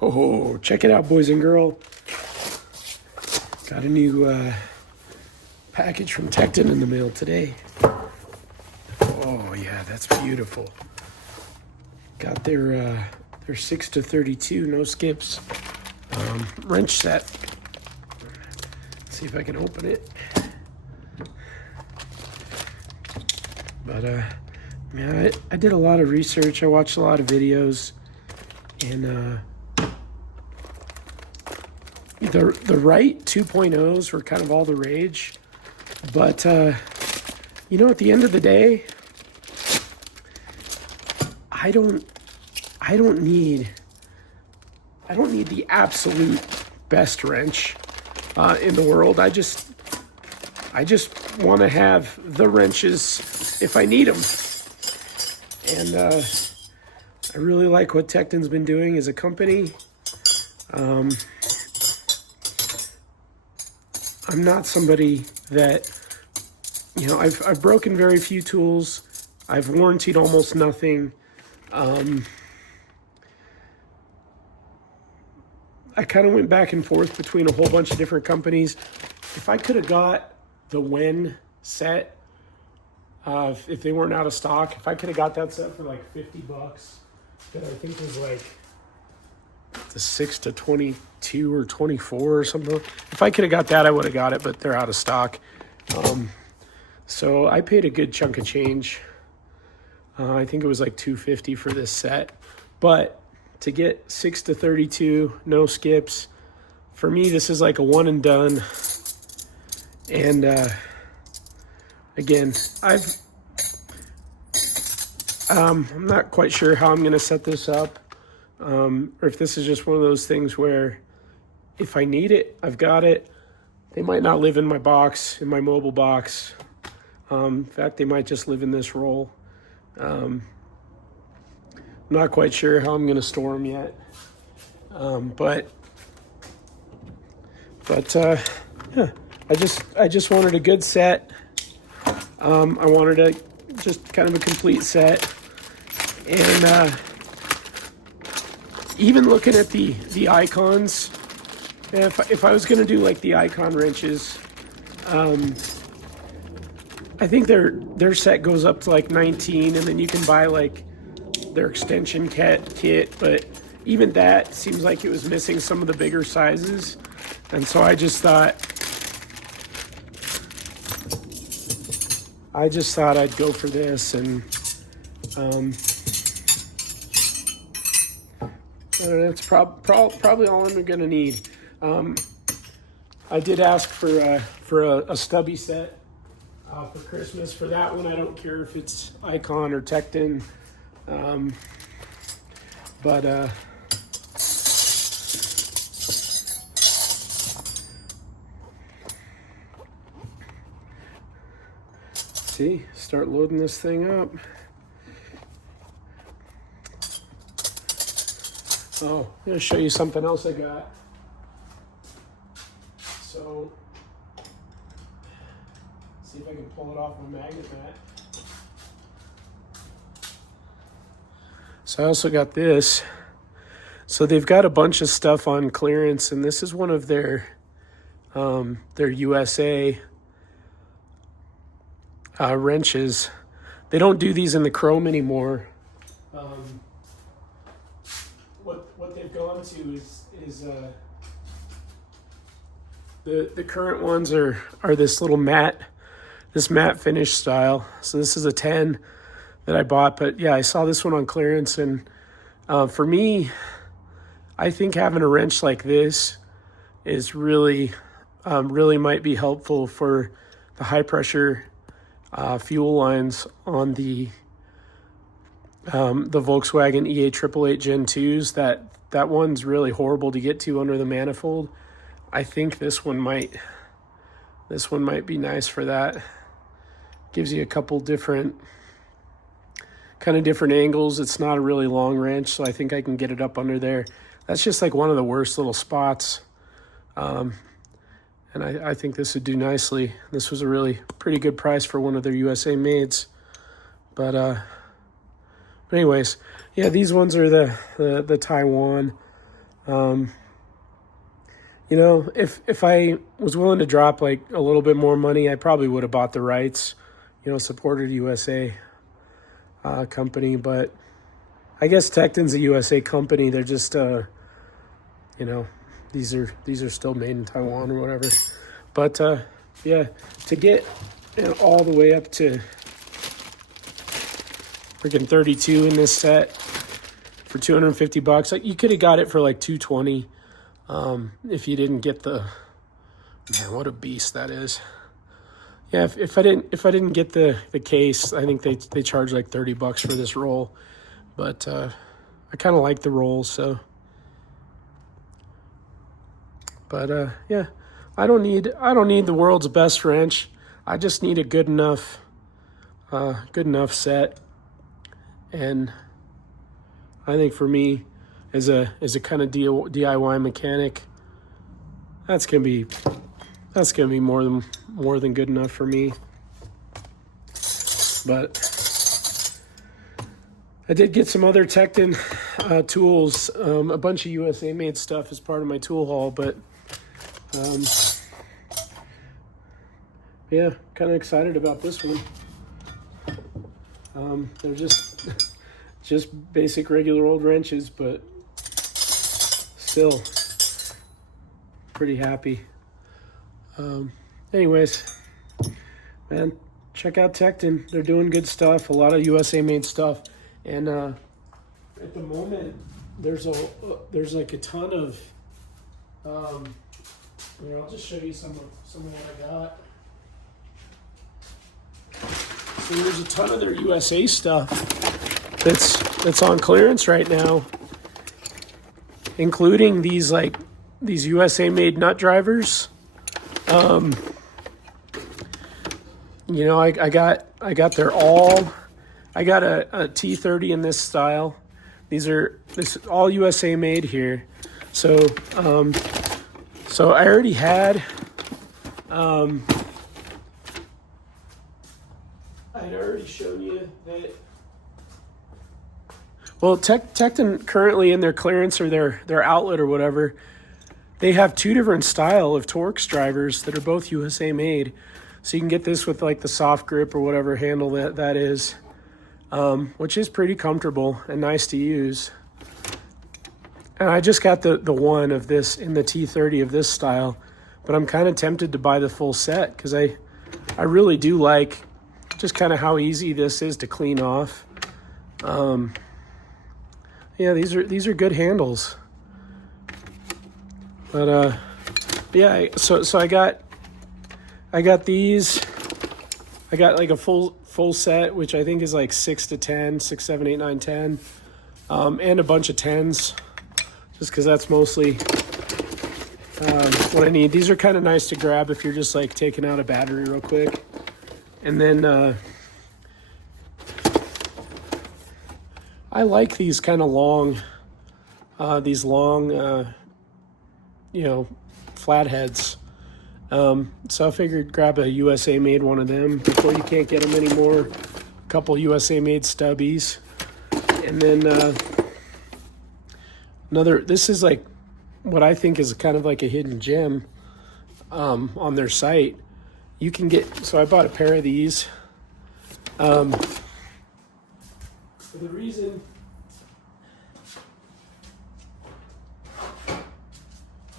Oh, check it out, boys and girls. Got a new package from Tekton in the mail today. Oh yeah, that's beautiful. Got their 6-32, no skips, wrench set. Let's see if I can open it. But man, I did a lot of research. I watched a lot of videos, and the right 2.0s were kind of all the rage. But you know, at the end of the day, I don't need the absolute best wrench in the world. I just want to have the wrenches if I need them. And I really like what Tekton's been doing as a company. I'm not somebody that, you know, I've broken very few tools. I've warrantied almost nothing. I kind of went back and forth between a whole bunch of different companies. If I could have got the Wen set, if they weren't out of stock, if I could have got that set for like $50, that I think was like the 6-22 or 24 or something. If I could have got that, I would have got it, but they're out of stock. So I paid a good chunk of change. I think it was like $250 for this set. But to get 6-32, no skips, for me, this is like a one and done. And again, I'm not quite sure how I'm going to set this up, or if this is just one of those things where if I need it, I've got it. They might not live in my box, in my mobile box. In fact, they might just live in this roll. I'm not quite sure how I'm going to store them yet. But yeah, I just wanted a good set. I wanted just kind of a complete set. And even looking at the icons, if I was going to do like the icon wrenches, I think their set goes up to like 19, and then you can buy like their extension kit, but even that seems like it was missing some of the bigger sizes. And so I just thought I'd go for this, and that's probably all I'm gonna need. I did ask for a stubby set for Christmas. For that one, I don't care if it's Icon or Tekton, but see, start loading this thing up. Oh, I'm gonna show you something else I got. So, see if I can pull it off my magnet mat. So I also got this. So they've got a bunch of stuff on clearance, and this is one of their USA wrenches. They don't do these in the chrome anymore. What they've gone to is the current ones are this little matte finish style. So this is a 10 that I bought, but yeah, I saw this one on clearance, and for me, I think having a wrench like this is really might be helpful for the high pressure fuel lines on the Volkswagen E8888 Gen 2s. That one's really horrible to get to under the manifold. I think this one might be nice for that. Gives you a couple different angles. It's not a really long wrench, so I think I can get it up under there. That's just like one of the worst little spots. And I think this would do nicely. This was a really pretty good price for one of their USA mades. But anyways, yeah, these ones are the Taiwan. You know, if I was willing to drop like a little bit more money, I probably would have bought the rights, you know, supported USA company. But I guess Tekton's a USA company. They're just, you know, these are still made in Taiwan or whatever. But yeah, to get all the way up to freaking 32 in this set for $250, like you could have got it for like 220 if you didn't get the, man, what a beast that is. Yeah, if I didn't get the case, I think they charge like $30 for this roll, but I kind of like the roll, so. But yeah, I don't need the world's best wrench. I just need a good enough set, and I think for me, as a kind of DIY mechanic, that's gonna be more than good enough for me. But I did get some other Tekton tools, a bunch of USA made stuff as part of my tool haul, but yeah, kind of excited about this one. They're just basic regular old wrenches, but still pretty happy. Anyways, man, check out Tekton. They're doing good stuff, a lot of USA made stuff, and at the moment there's like a ton of I'll just show you some of what I got. So there's a ton of their USA stuff that's on clearance right now, including these USA made nut drivers. I got a T30 in this style. This is all USA made here. So I already had I'd already shown you that. Well, Tekton currently in their clearance or their outlet or whatever, they have two different style of Torx drivers that are both USA made. So you can get this with like the soft grip or whatever handle that is, which is pretty comfortable and nice to use. And I just got the one of this in the T30 of this style, but I'm kind of tempted to buy the full set because I really do like just kind of how easy this is to clean off. Yeah, these are good handles. But yeah, so I got these. I got like a full set, which I think is like 6 to 10, 6, 7, 8, 9, 10, and a bunch of 10s, just because that's mostly what I need. These are kind of nice to grab if you're just like taking out a battery real quick. And then I like these kind of long, flatheads. So I figured grab a USA made one of them before you can't get them anymore. A couple USA made stubbies. And then this is like what I think is kind of like a hidden gem on their site. You can so I bought a pair of these. The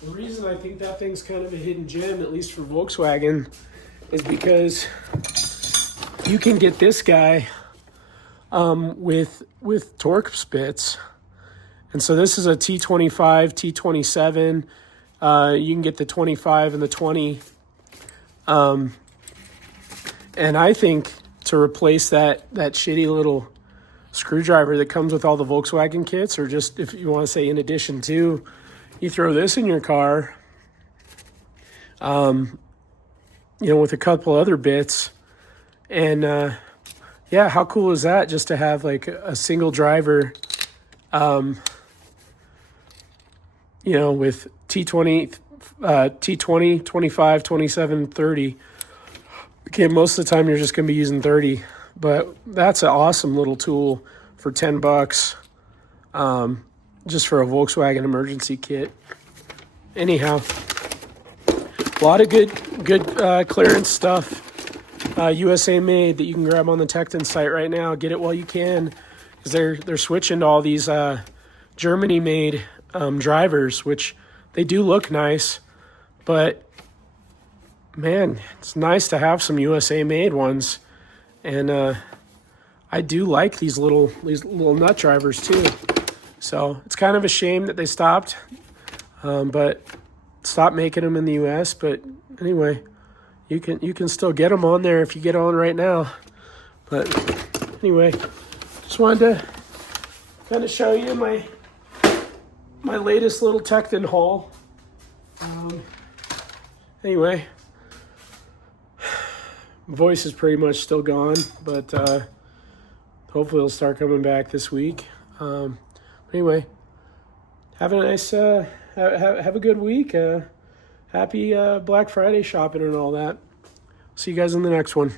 reason I think that thing's kind of a hidden gem, at least for Volkswagen, is because you can get this guy with Torx bits. And so this is a T25, T27. You can get the 25 and the 20. And I think to replace that shitty little screwdriver that comes with all the Volkswagen kits, or just if you want to say in addition to, you throw this in your car, with a couple other bits. And yeah, how cool is that, just to have like a single driver, with T20, 25, 27, 30. Okay, most of the time you're just going to be using 30, but that's an awesome little tool for $10. just for a Volkswagen emergency kit. Anyhow, a lot of good clearance stuff, USA made, that you can grab on the Tekton site right now. Get it while you can, because they're switching to all these Germany made drivers, which they do look nice, but man, it's nice to have some USA made ones. And I do like these little nut drivers too. So it's kind of a shame that they stopped, but stopped making them in the US. But anyway, you can still get them on there if you get on right now. But anyway, just wanted to kind of show you my latest little Tekton haul. Anyway, voice is pretty much still gone, but hopefully it'll start coming back this week. Anyway, have a nice, have a good week. Happy Black Friday shopping and all that. See you guys in the next one.